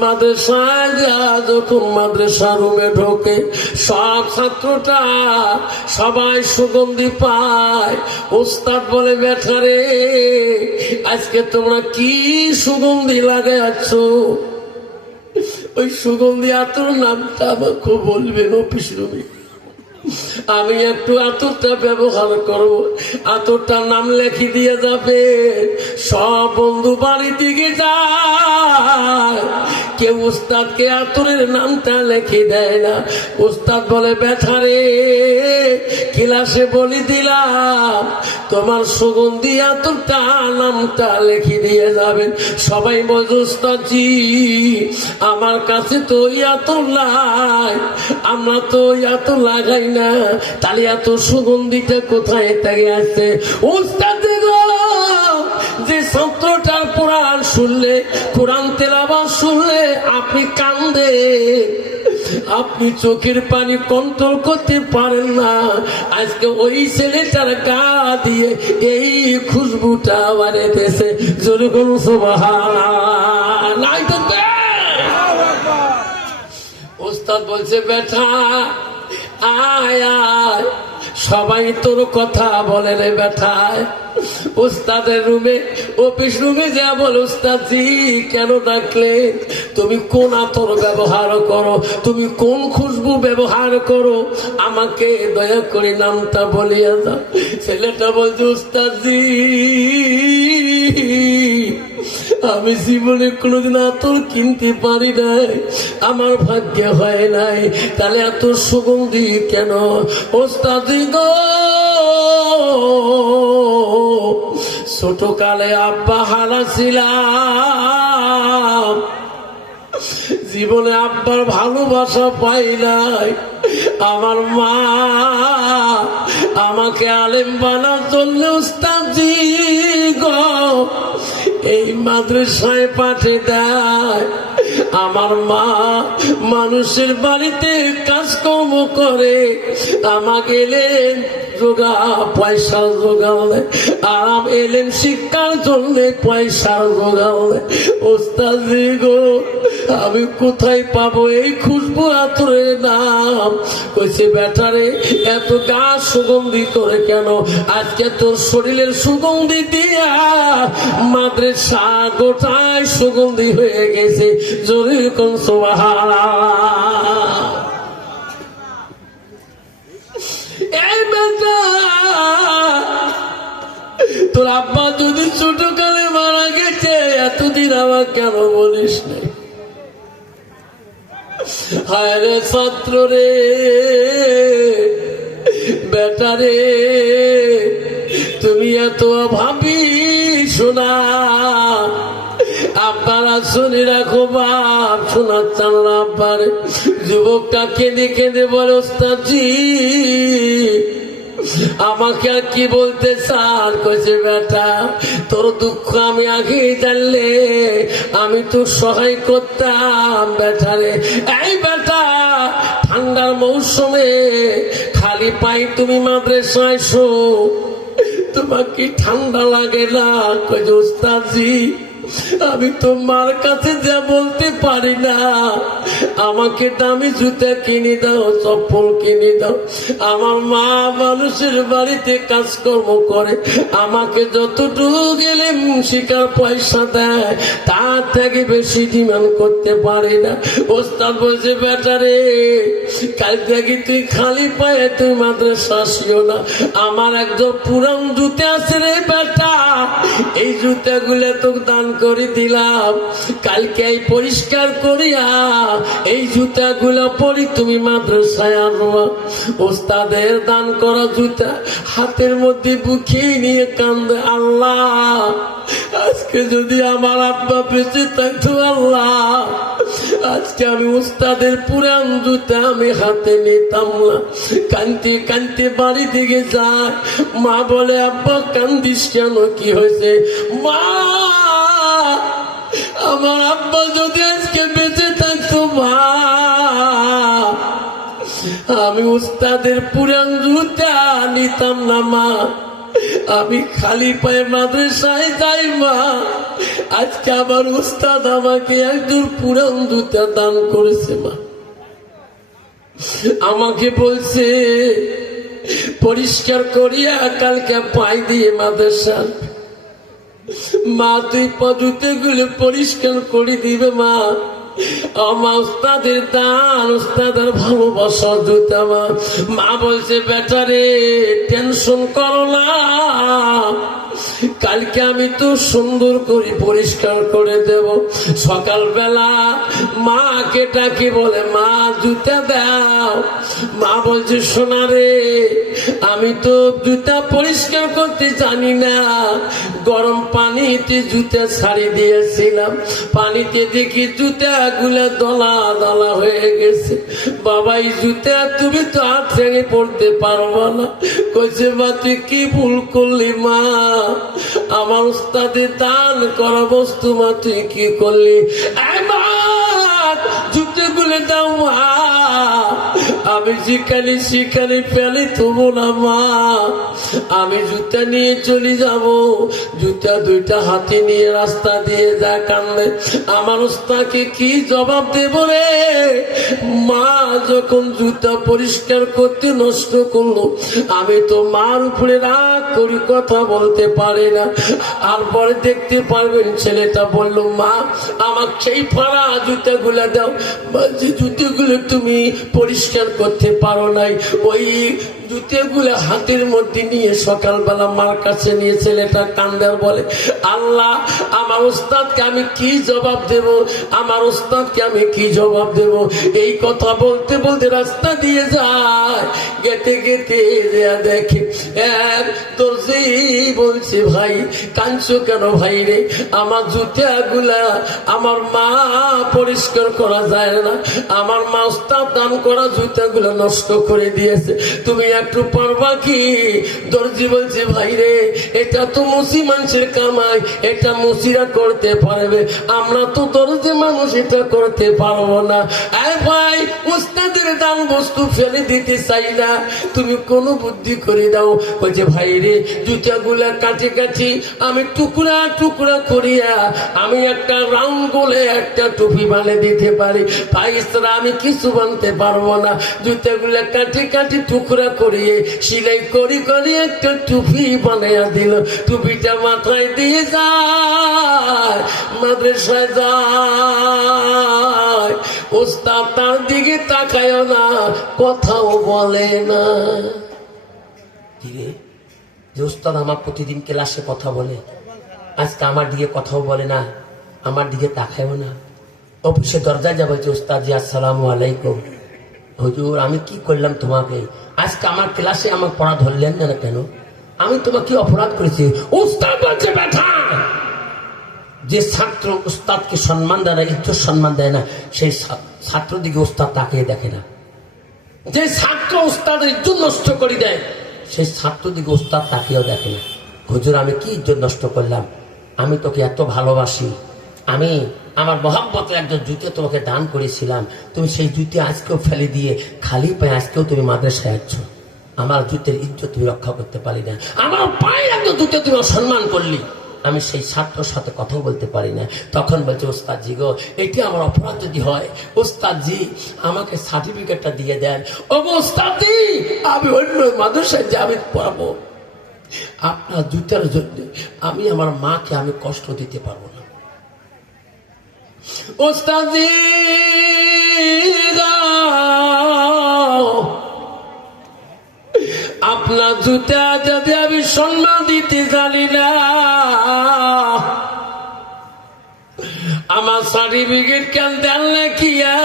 মাদ্রাসায় যখন মাদ্রাসা রুমে ঢোকে সব ছাত্রটা সবাই সুগন্ধি পায়। ওস্তাদ বলে, বেটারে আজকে তোমরা কি সুগন্ধি লাগাচ্ছ? ওই সুগন্ধি আতর নামটা আমাকে বলবেন অফিস রুমে, আমি একটু আতরটা ব্যবহার করব। আতরটার নাম লেখি দিয়ে যাবে। সব বন্ধু বাড়ি দিকে যায়, কেউ উস্তাদকে আতরের নামটা লেখি দেয় না। উস্তাদ বলে, বেটারে ক্লাসে বলি দিলাম তোমার সুগন্ধি আতরটা নামটা লেখি দিয়ে যাবেন। সবাই বলছে, উস্তাদ জি আমার কাছে তো ওই আতর নাই, আমরা তো ওই আতর লাগাই না, তাহলে এত সুগন্ধিটা কোথায় থেকে আসছে? উস্তাদ গো, যে ছাত্রটার কোরআন শুনলে, কোরআন তেলাওয়াত শুনলে আপনি কান্দে, আপনি চোখের পানি কন্ট্রোল করতে পারেন না, আজকে ওই ছেলেটার গা দিয়ে এই খুশবুটা বাড়িতেছে। জোরে বলুন সুবহানাল্লাহ। নাই তো ওস্তাদ বলছে, বেটা আয় আয়, সবাই তোর কথা বলে রে বেটায়। উস্তাদের রুমে, অফিস রুমে যা বল, উস্তাদ জি কেন ডাকলে? তুমি কোন আতর ব্যবহার করো, তুমি কোন খুশবু ব্যবহার করো, আমাকে দয়া করে নামটা বলিয়া দাও। ছেলেটা বলছে, উস্তাদ জি আমি জীবনে কোনোদিন আতর কিনতে পারি নাই, আমার ভাগ্যে হয় নাই, তাহলে এত সুগন্ধি কেন? ওস্তাদ গো, ছোট কালে আব্বা হারা ছিলাম, জীবনে আব্বার ভালোবাসা পাই নাই। আমার মা আমাকে আলেম বানার জন্য উস্তাদ জি গো এই মাদ্রাসায় পাঠিয়ে দেয়। আমার মা মানুষের বাড়িতে কাজকর্ম করে, আমাকে এলেন যোগা পয়সা জোগালে, আরাম এলেন শিক্ষার জন্য পয়সা জোগালে। ওস্তাদ জি গো আমি কোথায় পাবো এই খুশবু আতরের নাম? কইছে, বেটারে এত গা সুগন্ধি করে কেন? আজকে তোর শরীরের সুগন্ধি দিয়া মাদ্রাসা গোটায় সুগন্ধি হয়ে গেছে। জোরে কোন সুবহানাল্লাহ। এই বেটা তোর আব্বা যদি ছোট কালে মারা গেছে, এতদিন আমার কেন বলিস নাই? হায় রে ছাত্র রে, বেটা রে তুমি এত ভাবি শোনা, আব্বারা শুনে রাখো বাপ, শোনাচ্ছেন না আব্বার। যুবকটা কেঁদে কেঁদে বলে, ওস্তাদ জি আমাকে আর কি বলতে চান? কইছে, বেটা তোর দুঃখ আমি আগেই জানলে আমি তো সহায় করতাম। বেটারে এই বেটা ঠান্ডার মৌসুমে খালি পাই তুমি মাদ্রাসায় শো, তোমার কি ঠান্ডা লাগে না? কইছে, ওস্তাদ জি আমি তো মার কাছে যা বলতে পারি না, আমাকে দামি জুতা কিনে দাও, চপ্পল কিনে দাও। আমার মা মানুষের বাড়িতে কাজকর্ম করে, আমাকে যতটুকু গেলে শিকার পয়সা দেয় তার থেকে বেশি ডিমান্ড করতে পারি না। ওস্তাদ বলছে, বেটারে কাল থেকে তুই খালি পায়ে তুই মাদ্রাসা আসিও না, আমার একজন পুরান জুতা আছে রে বেটা, এই জুতাগুলো তোকে দান করে দিলাম, কালকে এই পরিষ্কার করিয়া এই জুতাগুলো পরি তুমি মাদ্রাসায় আনবা। ওস্তাদের দান করা জুতা হাতের মধ্যে বুকিয়ে নিয়ে কান্দে, আল্লাহ আজকে যদি আমার আব্বা বেঁচে থাকতো, আল্লাহ আজকে আমি উস্তাদের পুরান জুতা আমি হাতে নিতাম না। কান্তি কান্তি বাড়ি দিকে যায়, মা বলে, আব্বা কান্দিস কেন, কি হয়েছে? মা আমার আব্বা যদি আজকে বেঁচে থাকতো, মা আমি উস্তাদের পুরান জুতা নিতাম না, মা আমি খালি পায়ে মাদ্রাসায় যাই, মা আজকে আমার উস্তাদ আমাকে একজন পুরান জুতা দান করেছে মা। আমাকে বলছে পরিষ্কার করিয়া কালকে পাই দিয়ে মাদ্রাসা মা, তুই জুতে গুলো পরিষ্কার করে দিবে মা। আমার উস্তাদের দান, উস্তাদের ভালোবাসা জুতা মা। মা বলছে বেটারে টেনশন করো না, কালকে আমি তো সুন্দর করে পরিষ্কার করে দেব। সকালবেলা মাকে ডাকি বলে মা জুতা দাও। মা বলছে সোনা রে, আমি তো জুতা পরিষ্কার করতে জানি না, গরম পানিতে জুতা ছাড়ি দিয়েছিলাম, পানিতে দেখি জুতা গুলা দলা দলা হয়ে গেছে। বাবা এই জুতা তুমি তো হাত ভেঙে পড়তে পারবো না। কইছে মা তুই কি ভুল করলি মা, আমার উস্তাদের দান করা বস্তু মা তুই কি করলি। জুতো গুলে দাও মা, আমি সেখানে ফেলে তবু না মা, আমি জুতা নিয়ে চলে যাব। জুতা দুইটা হাতে নিয়ে রাস্তা দিয়ে যা কান্দে, আমার উস্তাদকে কি জবাব দেব রে। মা যখন জুতা পরিষ্কার করতে নষ্ট করলো, আমি তো মার উপরে রাগ করি, কথা বলতে পারি না। আর পরে দেখতে পারবেন ছেলেটা বলল মা আমার সেই ফাড়া জুতা গুলা দাও। যে জুতোগুলো তুমি পরিষ্কার করতে পারো নাই, ওই জুতোগুলো হাতের মধ্যে নিয়ে সকালবেলা মার কাছে নিয়ে ছেলেটা কান্দার বলে আল্লাহ আমার উস্তাদকে আমি কি জবাব দেব, আমার উস্তাদকে আমি কি জবাব দেব। এই কথা বলতে বলতে রাস্তা দিয়ে যায়, গেতে গেতে দেখে এক দর্জি বলছে ভাই কাঁদছো কেন ভাই রে, আমার জুতাগুলা আমার মা পরিষ্কার করা যায় না, আমার মা উস্তাদ দান করা জুতাগুলো নষ্ট করে দিয়েছে, তুমি একটু পারবা কি। দর্জি বলছে ভাই রে এটা তো মুসি মানুষের কামাই, এটা মুসিরা করতে পারবে, আমরা তো দর্জি মানুষ এটা করতে পারবো না। ভাই উস্তাদের দান বস্তু ফেলে দিতে চাই না, তুমি কোনো বুদ্ধি করে দাও। বলছে ভাই রে জুতাগুলা কাটি কাটি আমি টুকরা টুকরা করিয়া আমি একটা রাউন্ড গোলে একটা টুপি বানিয়ে দিতে পারি। ভাই ইসরা আমি কিছু বানতে পারবো না, জুতাগুলা কাটি কাটি টুকরা করিয়ে সিলাই করি করি একটা টুপি বানাইয়া দিল। টুপিটা মাথায় দিয়ে যায়, মাদ্রাসায় যায়, ওস্তাদ তার দিকে তাকায়ও না, কথাও বলে না। কিরে যে ওস্তাদ আমার প্রতিদিন ক্লাসে কথা বলে, আজকে আমার দিকে কথাও বলে না, আমার দিকে তাকায়ও না। অফিসে দরজায় যা বলছে ওস্তাদ জি আসসালামু আলাইকুম। হুজুর আমি কি করলাম তোমাকে, আজকে আমার ক্লাসে আমার পড়া ধরলেন না কেন, আমি তোমাকে অপরাধ করেছি। ওস্তাদ বলছে বেটা, যে ছাত্র উস্তাদকে সম্মান দেয় না, ইজ্জত সম্মান দেয় না, সেই ছাত্র দিকে উস্তাদ তাকিয়ে দেখে না। যে ছাত্র উস্তাদের ইজ্জত নষ্ট করে দেয়, সেই ছাত্র দিকে উস্তাদ তাকিয়েও দেখে না। হুজুর আমি কি ইজ্জত নষ্ট করলাম, আমি তোকে এত ভালোবাসি, আমি আমার মহব্বতে একজন জুতো তোমাকে দান করেছিলাম, তুমি সেই জুতো আজকেও ফেলে দিয়ে খালি পায়ে আজকেও তুমি মাদ্রাসায় যাচ্ছ, আমার জুতের ইজ্জত তুমি রক্ষা করতে পারি না, আমার পায়ে একজন জুতো তুমি অসম্মান করলি, আমি সেই ছাত্রর সাথে কথা বলতে পারি না। তখন বলছে ওস্তাদ জি গো এটি আমার অপরাধ যদি হয়, ওস্তাদ জি আমাকে সার্টিফিকেটটা দিয়ে দেন। ও ওস্তাদ জি আমি অন্য মাদ্রাসায় যে আমি পড়াবো, আপনার জুতার জন্য আমি আমার মাকে আমি কষ্ট দিতে পারবো না। ওস্তাদ জি আপনার জুতা যদি আমি সম্মান দিতে জানি না, আমার সার্টিফিকেট কেন দেন লেখিয়া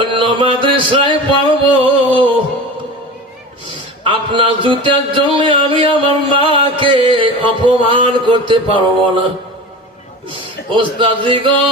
অন্য মাদ্রাসায় পড়বো, আপনার জুতার জন্য আমি আমার মাকে অপমান করতে পারবো না। ওস্তাদি গো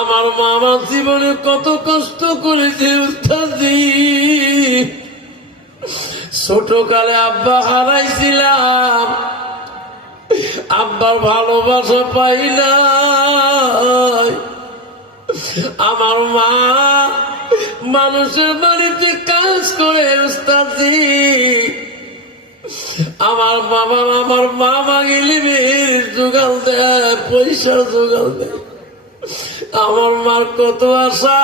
আমার মামা জীবনে কত কষ্ট করেছে উস্তাদি, ছোটকালে আব্বা হারাইছিলাম, আব্বার ভালোবাসা পাই না, আমার মা মানুষের বাড়িতে কাজ করে উস্তাদি, আমার বাবা আমার মা মাগিলি জোগাল দেয়, পয়সার জোগাল দেয়। আমার মার কত আশা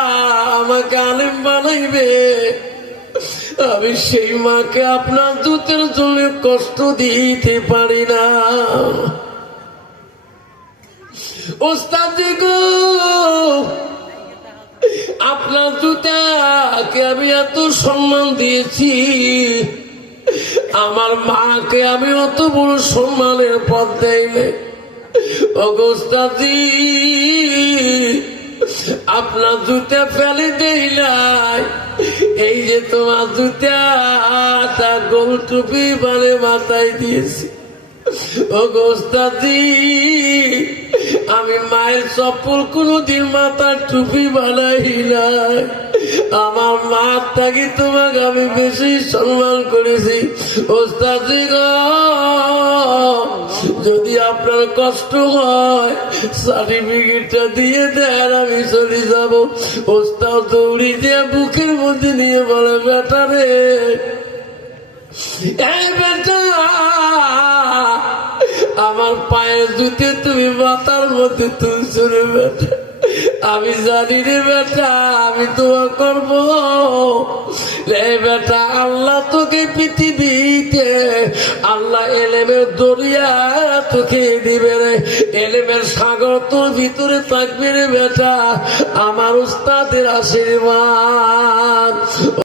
আমাকে আলেম বানাইবে, আমি সেই মাকে আপনার দুধের জন্য কষ্ট দিতে পারি না। ওস্তাদ গো, আপনার জুতাকে আমি এত সম্মান দিয়েছি, আমার মাকে আমি অত বড় সম্মানের পথ দেইলে, ওস্তাদি আপনার জুতা ফেলে দেই নাই, এই যে তোমার জুতাটা গোল টুপি মানে মাথায় দিয়েছি। ওস্তাদি আমি মায়ের চপ্পল কোনদিন মাথার টুপি বানাই নাই, আমার মা থাকি তোমাকে আমি বেশি সম্মান করেছি। ওস্তাদি গো, যদি আপনার কষ্ট হয় সার্টিফিকেটটা দিয়ে দেন, আমি চলে যাব। ওস্তাদ দৌড়ি দিয়ে বুকের মধ্যে নিয়ে বলে, বেটা রে, এই বেটা, আমার পায়ের জুতে তুমি মাথার মধ্যে তুলছো রে বেটা, আমি জানি রে বেটা, আমি দোয়া করব রে বেটা, আল্লাহ তোকে পৃথিবীতে আল্লাহ এলেমের দরিয়া তোকে দিবে রে, এলেমের সাগর তোর ভিতরে থাকবে রে বেটা, আমার উস্তাদের আশীর্বাদ।